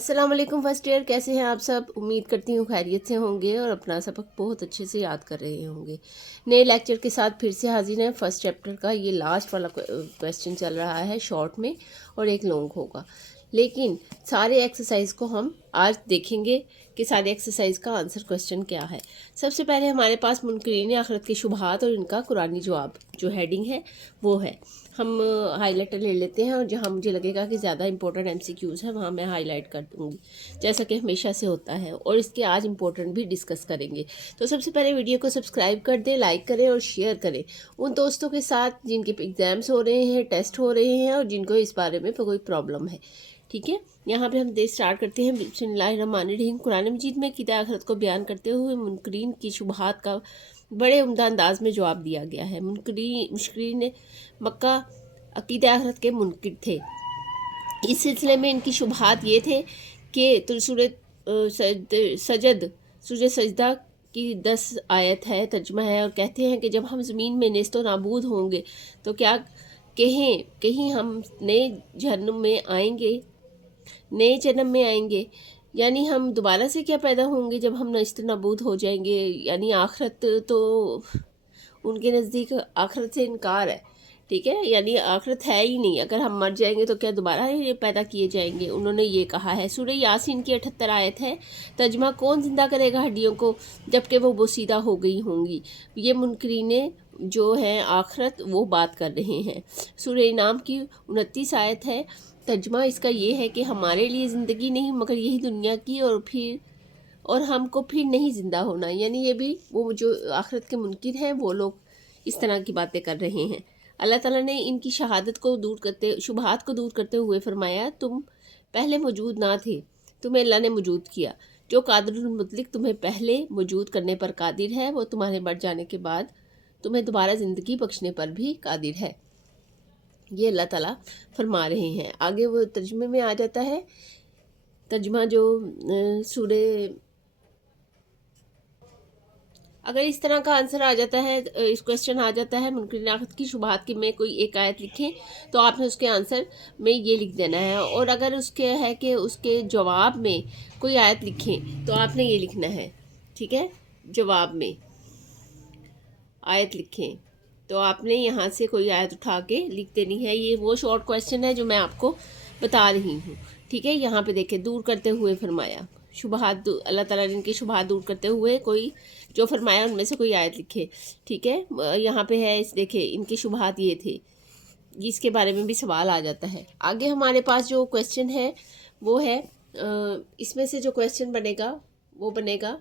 السلام علیکم first year, کیسے ہیں آپ سب؟ امید کرتی ہوں خیریت سے ہوں گے اور اپنا سبق بہت اچھے سے یاد کر رہے ہوں گے۔ نئے لیکچر کے ساتھ پھر سے حاضر ہیں۔ فرسٹ چیپٹر کا یہ لاسٹ والا کویسچن چل رہا ہے شارٹ میں، اور ایک لانگ ہوگا، لیکن سارے ایکسرسائز کو ہم آج دیکھیں گے کہ سارے ایکسرسائز کا آنسر کویسچن کیا ہے۔ سب سے پہلے ہمارے پاس منکرین آخرت کے شبہات اور ان کا قرآنی جواب جو ہیڈنگ ہے وہ ہے۔ ہم ہائی لائٹر لے لیتے ہیں اور جہاں مجھے لگے گا کہ زیادہ امپورٹنٹ ایم سی کیوز ہیں وہاں میں ہائی لائٹ کر دوں گی، جیسا کہ ہمیشہ سے ہوتا ہے، اور اس کے آج امپورٹنٹ بھی ڈسکس کریں گے۔ تو سب سے پہلے ویڈیو کو سبسکرائب کر دیں، لائک کریں اور شیئر کریں ان دوستوں کے ساتھ جن کے ایگزامس ہو رہے ہیں، ٹیسٹ ہو رہے ہیں اور جن کو اس بارے میں کوئی پرابلم ہے۔ ٹھیک ہے، یہاں پہ ہم اسٹارٹ کرتے ہیں۔ بسم اللہ الرحمن الرحیم۔ قرآن مجید میں عقیدہ آخرت کو بیان کرتے ہوئے منکرین کی شبہات کا بڑے عمدہ انداز میں جواب دیا گیا ہے۔ مشکرین مکہ عقیدہ آخرت کے منکر تھے۔ اس سلسلے میں ان کی شبہات یہ تھے کہ سورہ سجدہ کی 10 آیت ہے، ترجمہ ہے، اور کہتے ہیں کہ جب ہم زمین میں نیست و نابود ہوں گے تو کیا کہیں ہم نئے جہنم میں آئیں گے، یعنی ہم دوبارہ سے کیا پیدا ہوں گے جب ہم نیست و نابود ہو جائیں گے؟ یعنی آخرت تو ان کے نزدیک آخرت سے انکار ہے۔ ٹھیک ہے، یعنی آخرت ہے ہی نہیں، اگر ہم مر جائیں گے تو کیا دوبارہ ہی پیدا کیے جائیں گے؟ انہوں نے یہ کہا ہے۔ سورہ یاسین کی 78 آیت ہے، ترجمہ کون زندہ کرے گا ہڈیوں کو جبکہ وہ بوسیدہ ہو گئی ہوں گی؟ یہ منکرین جو ہیں آخرت وہ بات کر رہے ہیں۔ سورہ انعام کی 29 آیت ہے، ترجمہ اس کا یہ ہے کہ ہمارے لیے زندگی نہیں مگر یہی دنیا کی، اور ہم کو پھر نہیں زندہ ہونا۔ یعنی یہ بھی وہ جو آخرت کے منکر ہیں وہ لوگ اس طرح کی باتیں کر رہے ہیں۔ اللہ تعالیٰ نے ان کی شبہات کو دور کرتے ہوئے فرمایا، تم پہلے موجود نہ تھے، تمہیں اللہ نے موجود کیا۔ جو قادر المطلق تمہیں پہلے موجود کرنے پر قادر ہے وہ تمہارے مر جانے کے بعد تمہیں دوبارہ زندگی بخشنے پر بھی قادر ہے۔ یہ اللہ تعالیٰ فرما رہے ہیں۔ آگے وہ ترجمے میں آ جاتا ہے، ترجمہ جو سورہ، اگر اس طرح کا آنسر آ جاتا ہے، اس کویسچن آ جاتا ہے منکرین آخرت کی شبہات کی میں کوئی ایک آیت لکھیں تو آپ نے اس کے آنسر میں یہ لکھ دینا ہے، اور اگر اس کے ہے کہ اس کے جواب میں کوئی آیت لکھیں تو آپ نے یہ لکھنا ہے۔ ٹھیک ہے، جواب میں آیت لکھیں تو آپ نے یہاں سے کوئی آیت اٹھا کے لکھ دینی ہے۔ یہ وہ شارٹ کویسچن ہے جو میں آپ کو بتا رہی ہوں۔ ٹھیک ہے، یہاں پہ دیکھیں، دور کرتے ہوئے فرمایا، شبہات اللہ تعالیٰ نے ان کی شبہات دور کرتے ہوئے کوئی جو فرمایا ان میں سے کوئی آیت لکھے۔ ٹھیک ہے، یہاں پہ ہے، دیکھیں ان کی شبہات یہ تھے، اس کے بارے میں بھی سوال آ جاتا ہے۔ آگے ہمارے پاس جو کویسچن ہے وہ ہے، اس میں سے جو کویسچن بنے گا وہ بنے گا،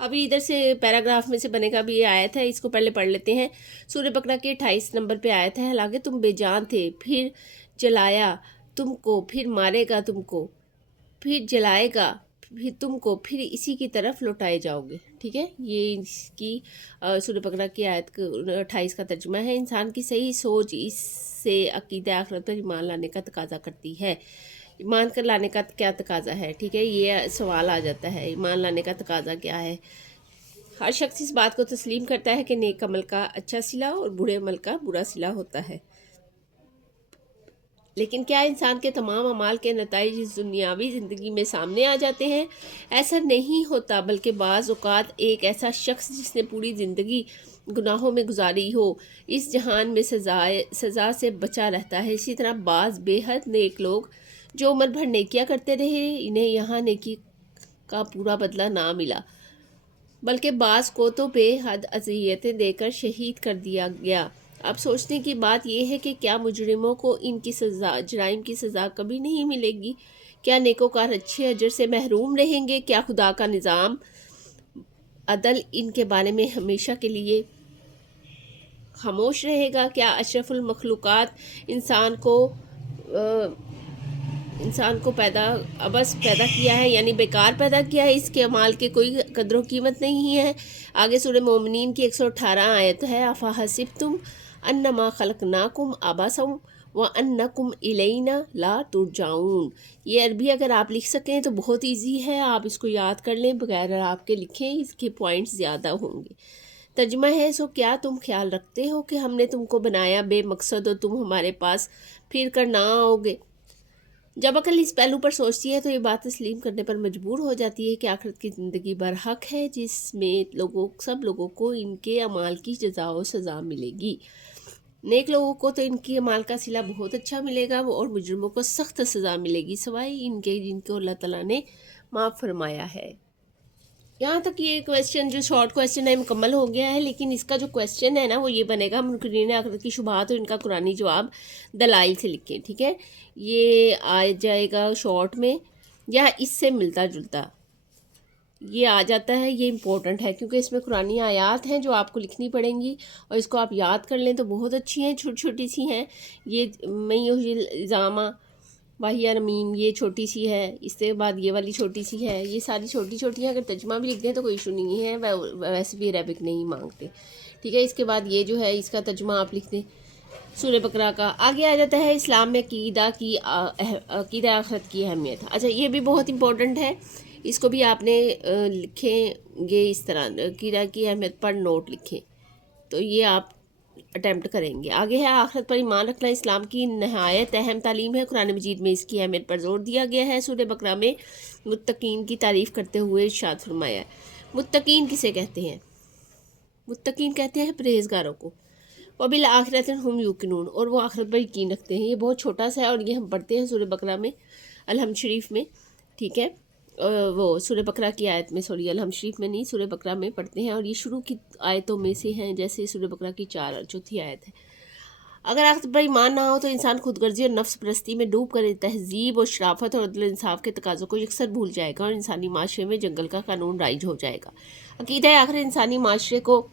ابھی ادھر سے پیراگراف میں سے بنے گا، بھی یہ آیت ہے، اس کو پہلے پڑھ لیتے ہیں۔ سورہ بقرہ کے 28 نمبر پہ آیت ہے، حالانکہ تم بے جان تھے، پھر جلایا تم کو، پھر مارے گا تم کو، پھر جلائے گا پھر تم کو، پھر اسی کی طرف لوٹائے جاؤ گے۔ ٹھیک ہے، یہ اس کی سورہ بقرہ کی آیت 28 کا ترجمہ ہے۔ انسان کی صحیح سوچ اس سے عقیدہ آخرت پر ایمان لانے کا تقاضا کرتی ہے۔ ایمان کر لانے کا کیا تقاضا ہے؟ ٹھیک ہے، یہ سوال آ جاتا ہے، ایمان لانے کا تقاضا کیا ہے؟ ہر شخص اس بات کو تسلیم کرتا ہے کہ نیک عمل کا اچھا صلہ اور برے عمل کا برا صلہ ہوتا ہے، لیکن کیا انسان کے تمام اعمال کے نتائج اس دنیاوی زندگی میں سامنے آ جاتے ہیں؟ ایسا نہیں ہوتا، بلکہ بعض اوقات ایک ایسا شخص جس نے پوری زندگی گناہوں میں گزاری ہو اس جہان میں سزا سے بچا رہتا ہے۔ اسی طرح بعض بے حد نیک لوگ جو عمر بھر نیکیاں کرتے رہے، انہیں یہاں نیکی کا پورا بدلہ نہ ملا، بلکہ بعض کو تو بے حد اذیتیں دے کر شہید کر دیا گیا۔ اب سوچنے کی بات یہ ہے کہ کیا مجرموں کو ان کی جرائم کی سزا کبھی نہیں ملے گی؟ کیا نیکوکار اچھے اجر سے محروم رہیں گے؟ کیا خدا کا نظام عدل ان کے بارے میں ہمیشہ کے لیے خاموش رہے گا؟ کیا اشرف المخلوقات انسان کو عبث پیدا کیا ہے، یعنی بیکار پیدا کیا ہے؟ اس کے اعمال کے کوئی قدر و قیمت نہیں ہے۔ آگے سورہ مومنین کی 118 آیت ہے، افحسبتم انما خلقناکم عبثا وانکم الینا لا ترجعون۔ یہ عربی اگر آپ لکھ سکیں تو بہت ایزی ہے، آپ اس کو یاد کر لیں، بغیر آپ کے لکھیں، اس کے پوائنٹس زیادہ ہوں گے۔ ترجمہ ہے، سو کیا تم خیال رکھتے ہو کہ ہم نے تم کو بنایا بے مقصد اور تم ہمارے پاس پھر کر نہ آؤ گے؟ جب عقل اس پہلو پر سوچتی ہے تو یہ بات تسلیم کرنے پر مجبور ہو جاتی ہے کہ آخرت کی زندگی برحق ہے، جس میں سب لوگوں کو ان کے اعمال کی جزا و سزا ملے گی۔ نیک لوگوں کو تو ان کی اعمال کا صلہ بہت اچھا ملے گا، اور مجرموں کو سخت سزا ملے گی، سوائے ان کے جن کو اللہ تعالیٰ نے معاف فرمایا ہے۔ یہاں تک یہ کویسچن جو شارٹ کویسچن ہے مکمل ہو گیا ہے، لیکن اس کا جو کویسچن ہے نا وہ یہ بنے گا، منکرین آخرت کی شبہات اور ان کا قرآنی جواب دلائل سے لکھیں، ٹھیک ہے؟ یہ آ جائے گا شارٹ میں یا اس سے ملتا جلتا، یہ آ جاتا ہے، یہ امپورٹنٹ ہے کیونکہ اس میں قرآنی آیات ہیں جو آپ کو لکھنی پڑیں گی، اور اس کو آپ یاد کر لیں تو بہت اچھی ہیں، چھوٹی چھوٹی سی ہیں۔ یہ میں الزامہ واہیہ رمیم یہ چھوٹی سی ہے، اس سے بعد یہ والی چھوٹی سی ہے، یہ ساری چھوٹی چھوٹی ہیں، اگر ترجمہ بھی لکھ دیں تو کوئی ایشو نہیں ہے، ویسے بھی عربک نہیں مانگتے، ٹھیک ہے؟ اس کے بعد یہ جو ہے اس کا ترجمہ آپ لکھ دیں سورہ بقرہ کا۔ آگے آ جاتا ہے اسلام میں عقیدہ آخرت کی اہمیت۔ اچھا یہ بھی بہت امپورٹنٹ ہے، اس کو بھی آپ نے لکھیں گے اس طرح، عقیدہ کی اہمیت پر نوٹ لکھیں، تو یہ آپ اٹیمپٹ کریں گے۔ آگے ہے آخرت پر ایمان رکھنا اسلام کی نہایت اہم تعلیم ہے، قرآن مجید میں اس کی اہمیت پر زور دیا گیا ہے۔ سورہ بقرہ میں متقین کی تعریف کرتے ہوئے ارشاد فرمایا ہے۔ متقین کسے کہتے ہیں؟ متقین کہتے ہیں پرہیزگاروں کو۔ وبالآخرۃ ہم یوقنون، اور وہ آخرت پر یقین رکھتے ہیں۔ یہ بہت چھوٹا سا ہے اور یہ ہم پڑھتے ہیں سورہ بقرہ میں، الحمد شریف میں، ٹھیک ہے؟ وہ سورہ بقرہ کی آیت میں، الحمد شریف میں نہیں، سورہ بقرہ میں پڑھتے ہیں، اور یہ شروع کی آیتوں میں سے ہیں، جیسے سورہ بقرہ کی چوتھی آیت ہے۔ اگر آخرت پر ایمان نہ ہو تو انسان خود غرضی اور نفس پرستی میں ڈوب کر تہذیب اور شرافت اور عدل و انصاف کے تقاضوں کو یکسر بھول جائے گا، اور انسانی معاشرے میں جنگل کا قانون رائج ہو جائے گا۔ عقیدہ آخرت انسانی معاشرے کو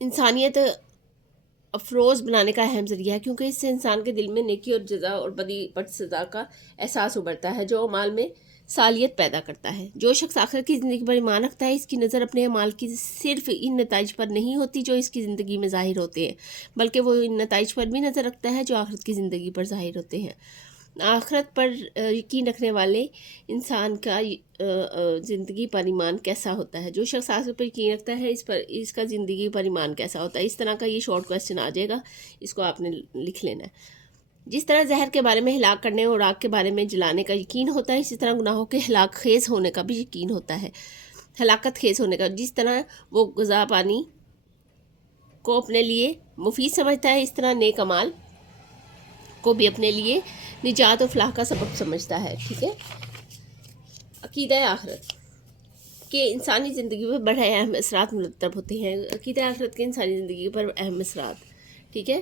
انسانیت افروز بنانے کا اہم ذریعہ ہے، کیونکہ اس سے انسان کے دل میں نیکی اور جزا اور بدی پر سزا کا احساس ابھرتا ہے، جو اعمال میں صالحیت پیدا کرتا ہے۔ جو شخص آخرت کی زندگی پر ایمان رکھتا ہے، اس کی نظر اپنے اعمال کی صرف ان نتائج پر نہیں ہوتی جو اس کی زندگی میں ظاہر ہوتے ہیں، بلکہ وہ ان نتائج پر بھی نظر رکھتا ہے جو آخرت کی زندگی پر ظاہر ہوتے ہیں۔ آخرت پر یقین رکھنے والے انسان کا زندگی پر ایمان کیسا ہوتا ہے؟ جو شخص آخرت پر یقین رکھتا ہے اس کا زندگی پر ایمان کیسا ہوتا ہے؟ اس طرح کا یہ شارٹ کویسچن آ جائے گا، اس کو آپ نے لکھ لینا ہے۔ جس طرح زہر کے بارے میں ہلاک کرنے اور آگ کے بارے میں جلانے کا یقین ہوتا ہے، اسی طرح گناہوں کے ہلاک خیز ہونے کا بھی یقین ہوتا ہے، ہلاکت خیز ہونے کا۔ جس طرح وہ غذا پانی کو اپنے لیے مفید سمجھتا ہے، اس طرح نیک اعمال کو بھی اپنے لیے نجات و فلاح کا سبب سمجھتا ہے، ٹھیک ہے؟ عقیدہ آخرت کے انسانی زندگی پر بڑے اہم اثرات مرتب ہوتے ہیں۔ عقیدہ آخرت کے انسانی زندگی پر اہم اثرات، ٹھیک ہے؟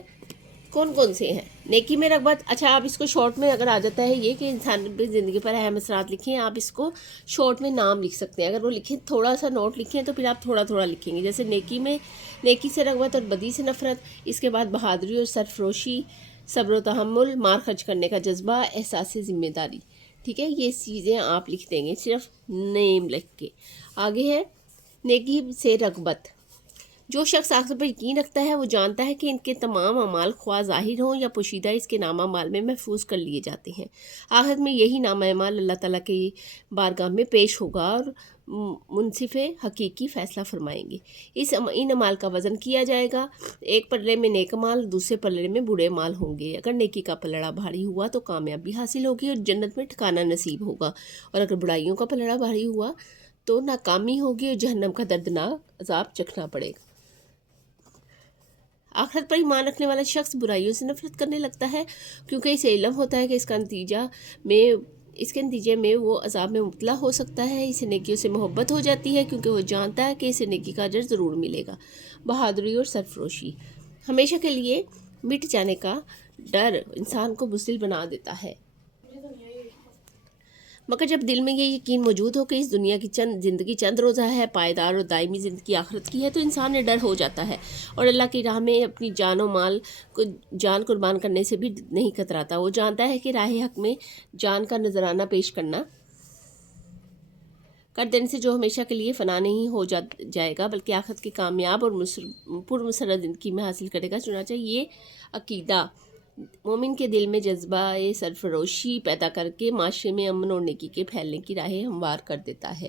کون کون سے ہیں؟ نیکی میں رغبت۔ اچھا آپ اس کو شارٹ میں اگر آ جاتا ہے یہ کہ انسان زندگی پر اہم اثرات لکھیں، آپ اس کو شارٹ میں نام لکھ سکتے ہیں، اگر وہ لکھیں تھوڑا سا نوٹ لکھیں تو پھر آپ تھوڑا تھوڑا لکھیں گے، جیسے نیکی سے رغبت اور بدی سے نفرت، اس کے بعد بہادری اور سرفروشی، صبر و تحمل، مار خرچ کرنے کا جذبہ، احساس ذمہ داری، ٹھیک ہے؟ یہ چیزیں آپ لکھ دیں گے صرف نیم لکھ کے۔ آگے ہے نیکی سے رغبت۔ جو شخص آخرت پر یقین رکھتا ہے وہ جانتا ہے کہ ان کے تمام اعمال خواہ ظاہر ہوں یا پوشیدہ اس کے نامہ اعمال میں محفوظ کر لیے جاتے ہیں۔ آخرت میں یہی نامہ اعمال اللہ تعالیٰ کی بارگاہ میں پیش ہوگا اور منصف حقیقی فیصلہ فرمائیں گے۔ ان اعمال کا وزن کیا جائے گا، ایک پلڑے میں نیک اعمال، دوسرے پلڑے میں برے اعمال ہوں گے۔ اگر نیکی کا پلڑا بھاری ہوا تو کامیابی حاصل ہوگی اور جنت میں ٹھکانہ نصیب ہوگا، اور اگر برائیوں کا پلڑا بھاری ہوا تو ناکامی ہوگی اور جہنم کا دردناک عذاب چکھنا پڑے گا۔ آخرت پر ایمان رکھنے والا شخص برائیوں سے نفرت کرنے لگتا ہے، کیونکہ اسے علم ہوتا ہے کہ اس کے نتیجے میں وہ عذاب میں مبتلا ہو سکتا ہے۔ اسے نیکیوں سے محبت ہو جاتی ہے کیونکہ وہ جانتا ہے کہ اسے نیکی کا اجر ضرور ملے گا۔ بہادری اور سرفروشی۔ ہمیشہ کے لیے مٹ جانے کا ڈر انسان کو بزدل بنا دیتا ہے، مگر جب دل میں یہ یقین موجود ہو کہ اس دنیا کی زندگی چند روزہ ہے، پائیدار اور دائمی زندگی آخرت کی ہے، تو انسان ڈر ہو جاتا ہے اور اللہ کی راہ میں اپنی جان و مال کو جان قربان کرنے سے بھی نہیں کتراتا۔ وہ جانتا ہے کہ راہ حق میں جان کا نذرانہ پیش کر دینے سے جو ہمیشہ کے لیے فنا نہیں ہو جائے گا بلکہ آخرت کی کامیاب اور پرمسرت زندگی میں حاصل کرے گا۔ چنانچہ یہ عقیدہ مومن کے دل میں جذبہ سرفروشی پیدا کر کے معاشرے میں امن اور نیکی کے پھیلنے کی راہیں ہموار کر دیتا ہے۔